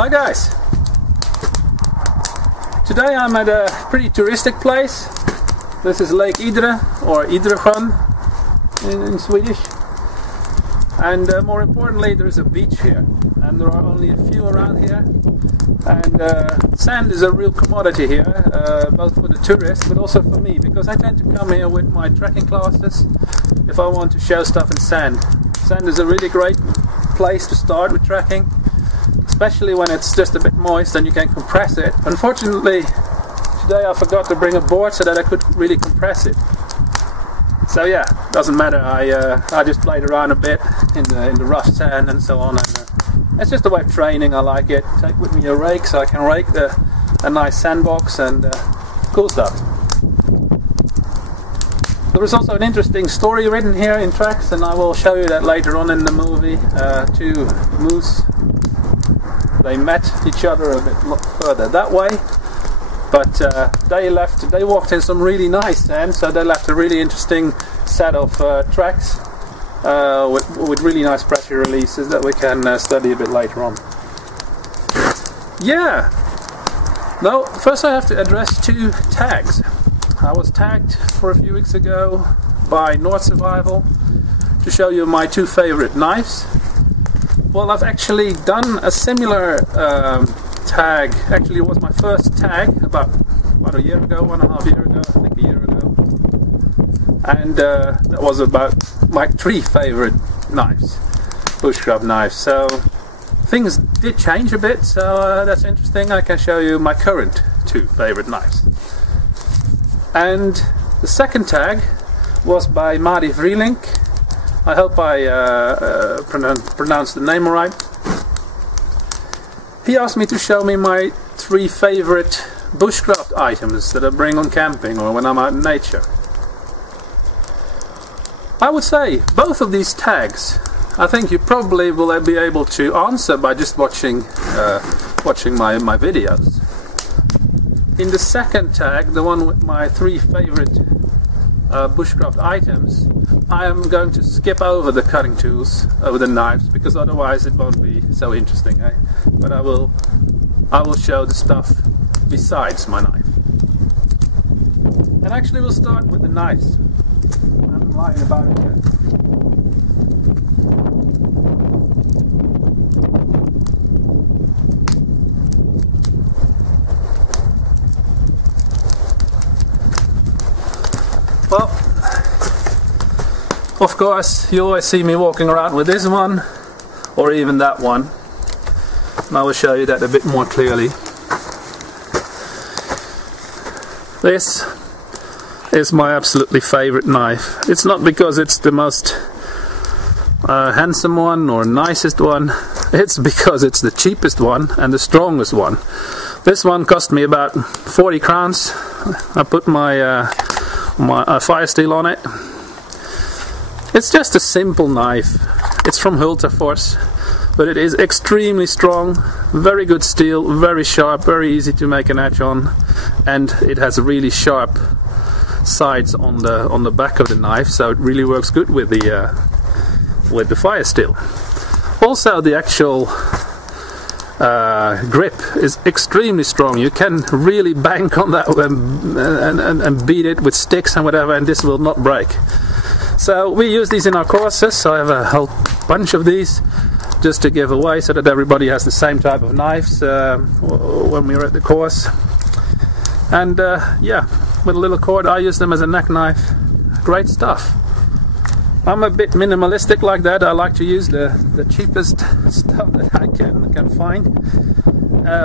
Hi guys! Today I'm at a pretty touristic place. This is Lake Idre, or Idresjön in Swedish. And more importantly, there is a beach here. And there are only a few around here. And sand is a real commodity here, both for the tourists but also for me, because I tend to come here with my trekking classes if I want to show stuff in sand. Sand is a really great place to start with trekking, especially when it's just a bit moist and you can compress it. Unfortunately, today I forgot to bring a board so that I could really compress it. So yeah, doesn't matter. I just played around a bit in the rough sand and so on. And it's just a way of training. I like it. Take with me a rake so I can rake a nice sandbox and cool stuff. There is also an interesting story written here in tracks, and I will show you that later on in the movie. Two moose, they met each other a bit further that way, but they walked in some really nice sand, so they left a really interesting set of tracks with really nice pressure releases that we can study a bit later on. Yeah! Now, first I have to address two tags. I was tagged for a few weeks ago by North Survival to show you my two favorite knives. Well, I've actually done a similar tag. Actually, it was my first tag about a year ago, 1.5 years ago, I think a year ago. And that was about my three favorite knives, bushcraft knives. So things did change a bit, so that's interesting. I can show you my current two favorite knives. And the second tag was by Mari Vrylink. I hope I pronounced the name right. He asked me to show me my three favorite bushcraft items that I bring on camping or when I'm out in nature. I would say both of these tags, I think you probably will be able to answer by just watching my videos. In the second tag, the one with my three favorite bushcraft items, I am going to skip over the cutting tools, over the knives, because otherwise it won't be so interesting. But I will show the stuff besides my knife. And actually we'll start with the knives. I'm lying about it here. Well, of course, you always see me walking around with this one, or even that one, and I will show you that a bit more clearly. This is my absolutely favorite knife. It's not because it's the most handsome one or nicest one, it's because it's the cheapest one and the strongest one. This one cost me about 40 crowns. I put my fire steel on it. It's just a simple knife. It's from Hultafors, but it is extremely strong, very good steel, very sharp, very easy to make an edge on, and it has really sharp sides on the back of the knife, so it really works good with the fire steel. Also, the actual grip is extremely strong. You can really bank on that and beat it with sticks and whatever, and this will not break. So we use these in our courses, so I have a whole bunch of these just to give away so that everybody has the same type of knives when we're at the course. And yeah, with a little cord I use them as a neck knife. Great stuff. I'm a bit minimalistic like that. I like to use the cheapest stuff that I can find,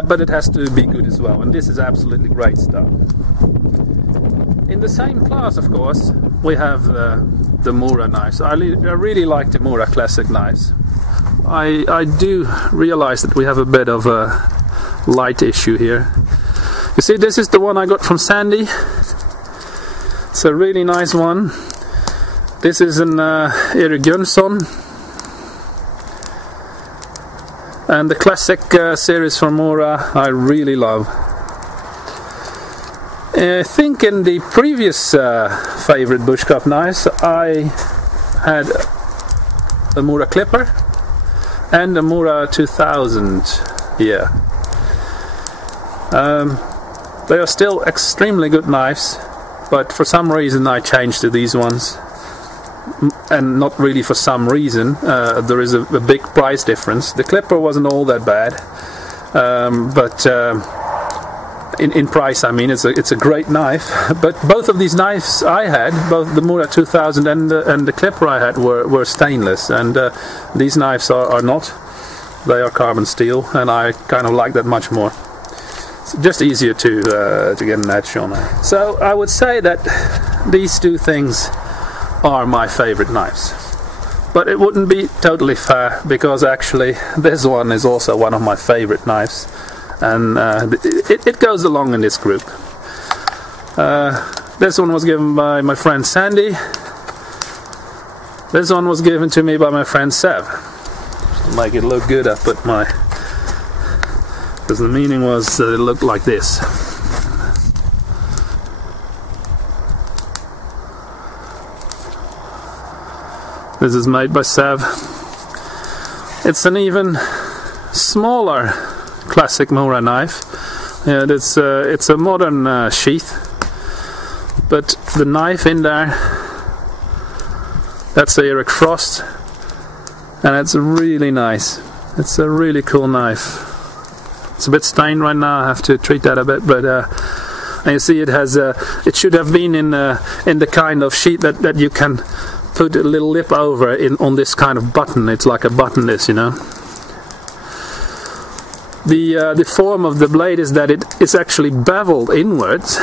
but it has to be good as well, and this is absolutely great stuff. In the same class, of course, we have the Mura knives. I really like the Mura classic knives. I do realize that we have a bit of a light issue here. You see, this is the one I got from Sandy. It's a really nice one. This is an Erik Jönsson, and the classic series from Mura I really love. I think in the previous favorite bushcraft knives I had a Mura Clipper and a Mura 2000 Yeah. They are still extremely good knives, but for some reason I changed to these ones. And not really for some reason. There is a big price difference. The Clipper wasn't all that bad, but in price, I mean, it's a great knife. But both of these knives I had, both the Mura 2000 and the Clipper I had, were stainless, and these knives are not. They are carbon steel, and I kind of like that much more. It's just easier to get an edge on it. So I would say that these two things are my favorite knives, but it wouldn't be totally fair, because actually this one is also one of my favorite knives, and it goes along in this group. This one was given by my friend Sandy. This one was given to me by my friend Sav. To make it look good, I put my, because the meaning was that it looked like this. This is made by Sav. It's an even smaller classic Mura knife. Yeah, it's a modern sheath, but the knife in there, that's Eric Frost, and it's really nice. It's a really cool knife. It's a bit stained right now. I have to treat that a bit, but and you see it has it should have been in the kind of sheet that you can put a little lip over on this kind of button. It's like a button, this, you know. The form of the blade is that it is actually beveled inwards.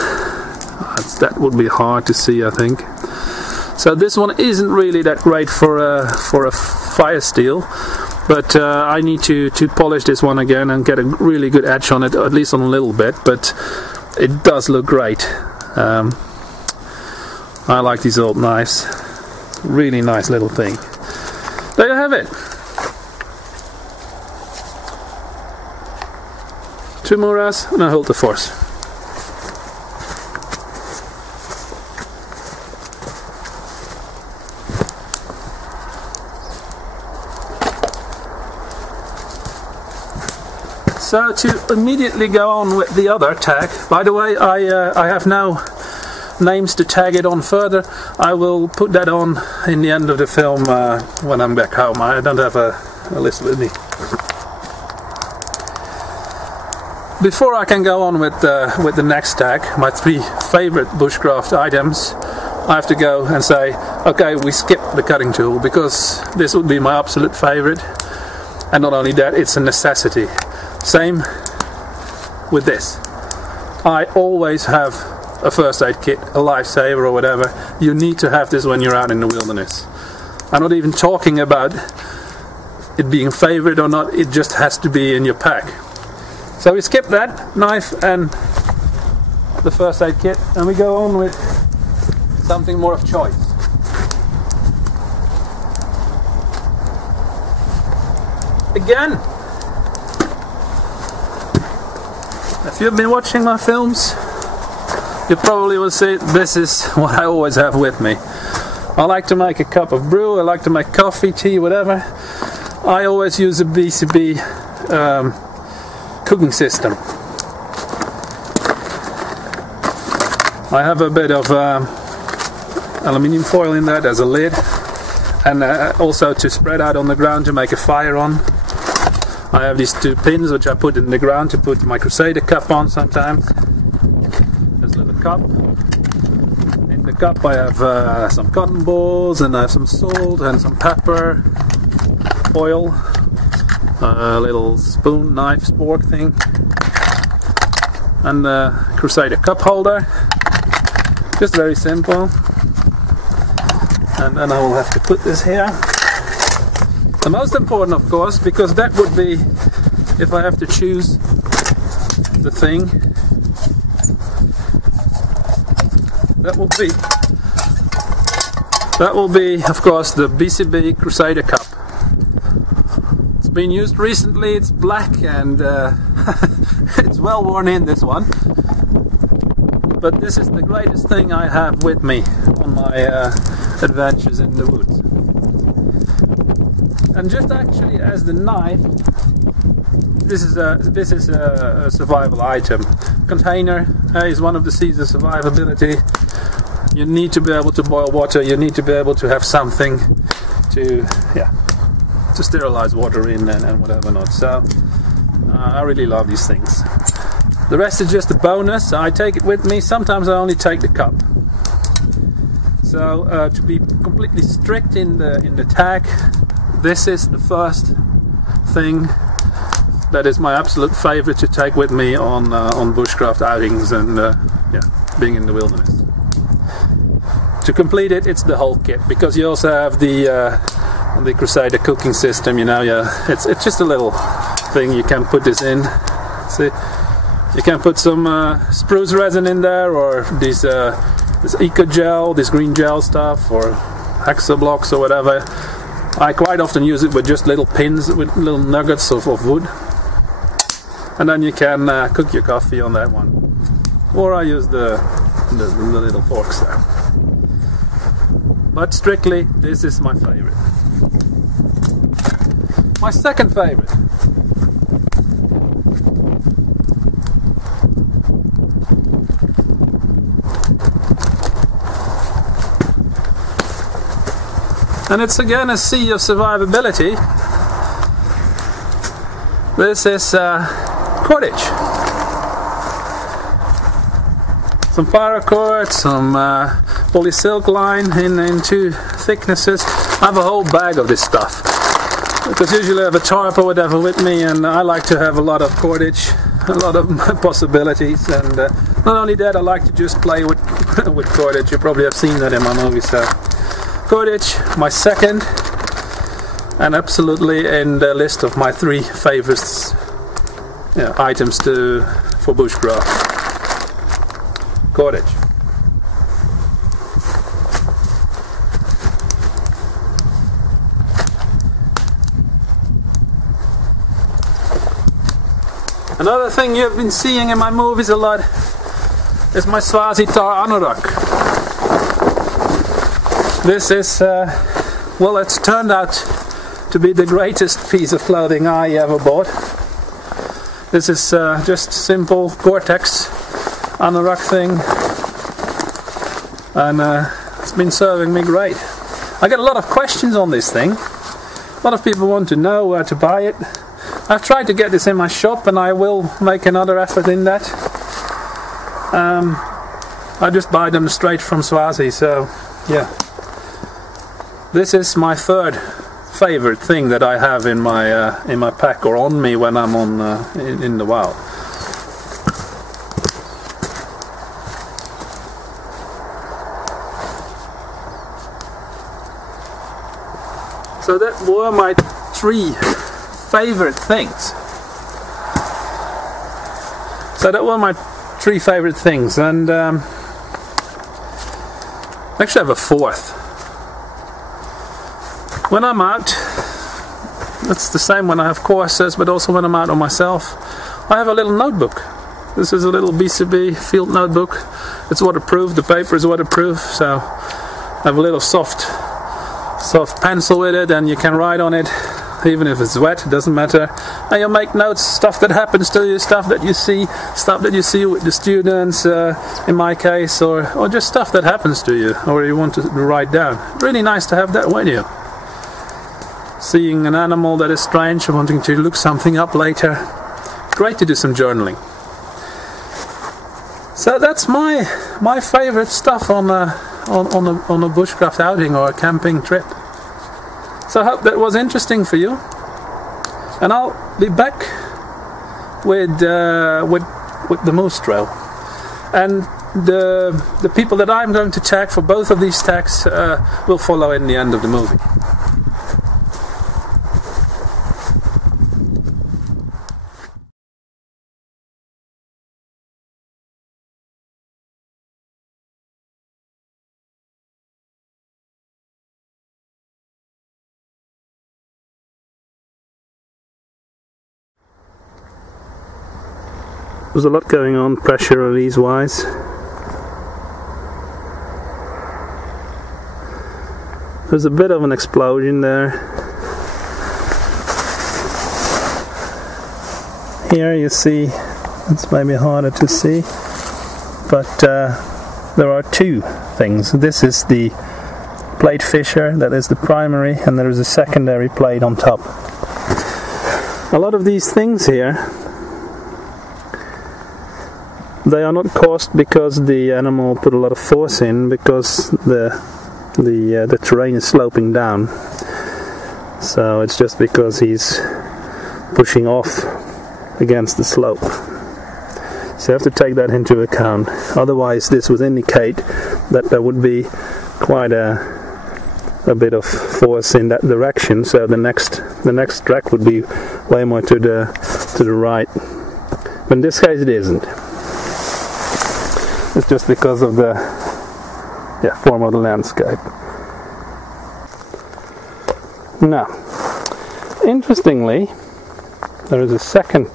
That would be hard to see, I think. So this one isn't really that great for a fire steel, but I need to polish this one again and get a really good edge on it, at least on a little bit. But it does look great. I like these old knives. Really nice little thing. There you have it. Two Muras and a Hultafors. So to immediately go on with the other tag. By the way, I have now names to tag it on further. I will put that on in the end of the film when I'm back home. I don't have a list with me. Before I can go on with the next tag, my 3 favorite bushcraft items, I have to go and say, okay, we skip the cutting tool, because this would be my absolute favorite, and not only that, it's a necessity. Same with this. I always have a first aid kit, a lifesaver or whatever. You need to have this when you're out in the wilderness. I'm not even talking about it being a favorite or not, it just has to be in your pack. So we skip that knife and the first aid kit, and we go on with something more of choice. Again, if you've been watching my films, you probably will see this is what I always have with me. I like to make a cup of brew, I like to make coffee, tea, whatever. I always use a BCB cooking system. I have a bit of aluminium foil in that as a lid, and also to spread out on the ground to make a fire on. I have these 2 pins which I put in the ground to put my Crusader cup on sometimes. There's a little cup. In the cup I have some cotton balls, and I have some salt and some pepper, oil, a little spoon, knife, spork thing, and the Crusader cup holder. Just very simple. And then I will have to put this here. The most important, of course, because that would be, if I have to choose the thing, that will be, of course, the BCB Crusader cup. It's been used recently, it's black, and it's well worn in, this one. But this is the greatest thing I have with me on my adventures in the woods. And just actually as the knife, this is a survival item. Container is one of the C's of survivability. You need to be able to boil water. You need to be able to have something to sterilize water in and whatever not. So I really love these things. The rest is just a bonus. I take it with me. Sometimes I only take the cup. So to be completely strict in the tag, this is the first thing that is my absolute favorite to take with me on bushcraft outings and being in the wilderness. To complete it, it's the whole kit, because you also have the Crusader cooking system. You know, it's just a little thing you can put this in. See, you can put some spruce resin in there, or this eco gel, this green gel stuff, or haxa blocks or whatever. I quite often use it with just little pins, with little nuggets of wood, and then you can cook your coffee on that one. Or I use the little forks there. But strictly, this is my favorite. My second favorite. And it's again a sea of survivability. This is cordage. Some paracord, some polysilk line in two thicknesses. I have a whole bag of this stuff, because usually I have a tarp or whatever with me, and I like to have a lot of cordage, a lot of possibilities. And not only that, I like to just play with with cordage. You probably have seen that in my movie. So cordage, my second, and absolutely in the list of my three favorites items for bushcraft. Cordage. Another thing you've been seeing in my movies a lot is my Swazi tar anorak. This is, well, it's turned out to be the greatest piece of clothing I ever bought. This is just simple Gore-Tex anorak thing, and it's been serving me great. I get a lot of questions on this thing. A lot of people want to know where to buy it. I've tried to get this in my shop, and I will make another effort in that. I just buy them straight from Swazi, so yeah. This is my third favorite thing that I have in my pack, or on me when I'm in the wild. So that were my three favorite things. And actually I have a fourth. When I'm out, that's the same when I have courses, but also when I'm out on myself, I have a little notebook. This is a little BCB field notebook. It's waterproof, the paper is waterproof, so I have a little soft pencil with it, and you can write on it, even if it's wet, it doesn't matter. And you make notes, stuff that happens to you, stuff that you see with the students, in my case, or just stuff that happens to you, or you want to write down. Really nice to have that with you. Seeing an animal that is strange, or wanting to look something up later. Great to do some journaling. So that's my favorite stuff on a bushcraft outing or a camping trip. So I hope that was interesting for you, and I'll be back with the moose trail, and the people that I'm going to tag for both of these tags will follow in the end of the movie. There's a lot going on pressure release wise. There's a bit of an explosion there. here you see, it's maybe harder to see, but there are two things. This is the plate fisher, that is the primary, and there is a secondary plate on top. A lot of these things here, they are not caused because the animal put a lot of force in, because the terrain is sloping down. So it's just because he's pushing off against the slope. So you have to take that into account. Otherwise this would indicate that there would be quite a bit of force in that direction, so the next track would be way more to the right. But in this case it isn't. It's just because of the form of the landscape. Now, interestingly, there is a second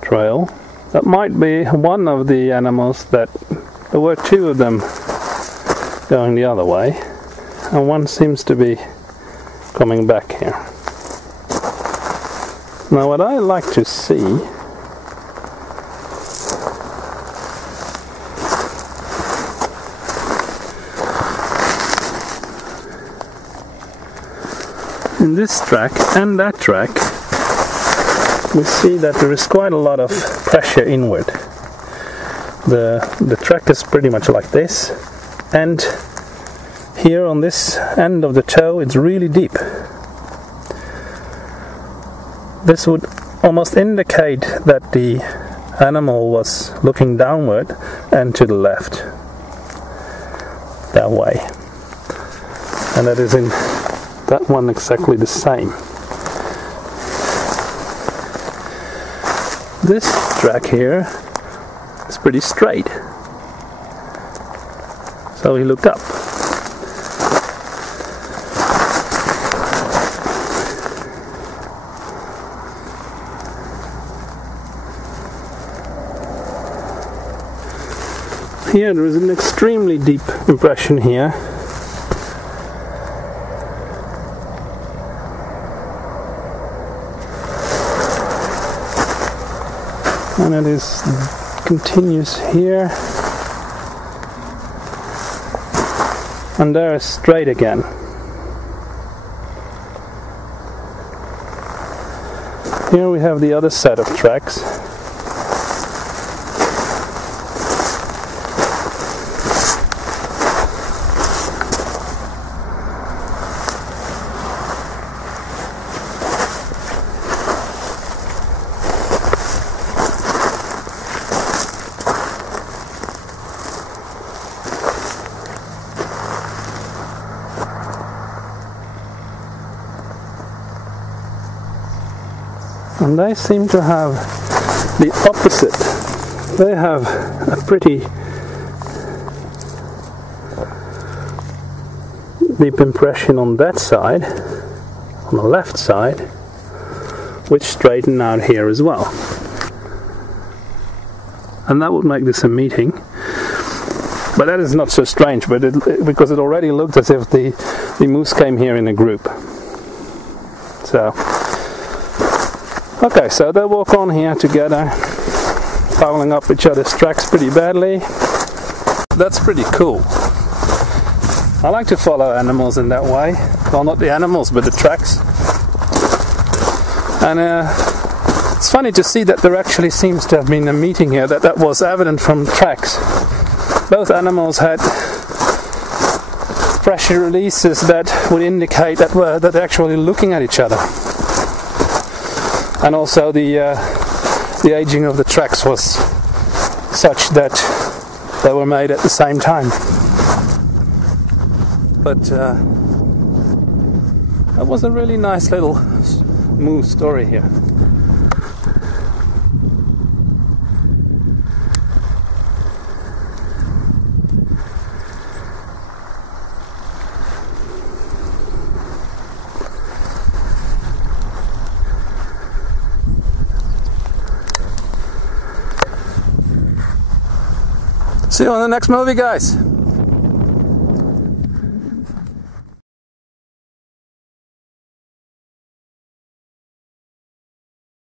trail that might be one of the animals that there were two of them going the other way, and one seems to be coming back here. Now what I like to see in this track and that track, we see that there is quite a lot of pressure inward. The track is pretty much like this, and here on this end of the toe it's really deep. This would almost indicate that the animal was looking downward and to the left, that way, and that is in that one exactly the same. This track here is pretty straight, so he looked up. Here there is an extremely deep impression here. And it is continuous here, and there is straight again. Here we have the other set of tracks. And they seem to have the opposite. They have a pretty deep impression on that side, on the left side, which straighten out here as well. And that would make this a meeting. But that is not so strange, but because it already looked as if the moose came here in a group. So okay, so they walk on here together, fouling up each other's tracks pretty badly. That's pretty cool. I like to follow animals in that way. Well, not the animals, but the tracks. And it's funny to see that there actually seems to have been a meeting here, that was evident from tracks. Both animals had pressure releases that would indicate that they're actually looking at each other. And also the aging of the tracks was such that they were made at the same time. But that was a really nice little moose story here. See you on the next movie, guys.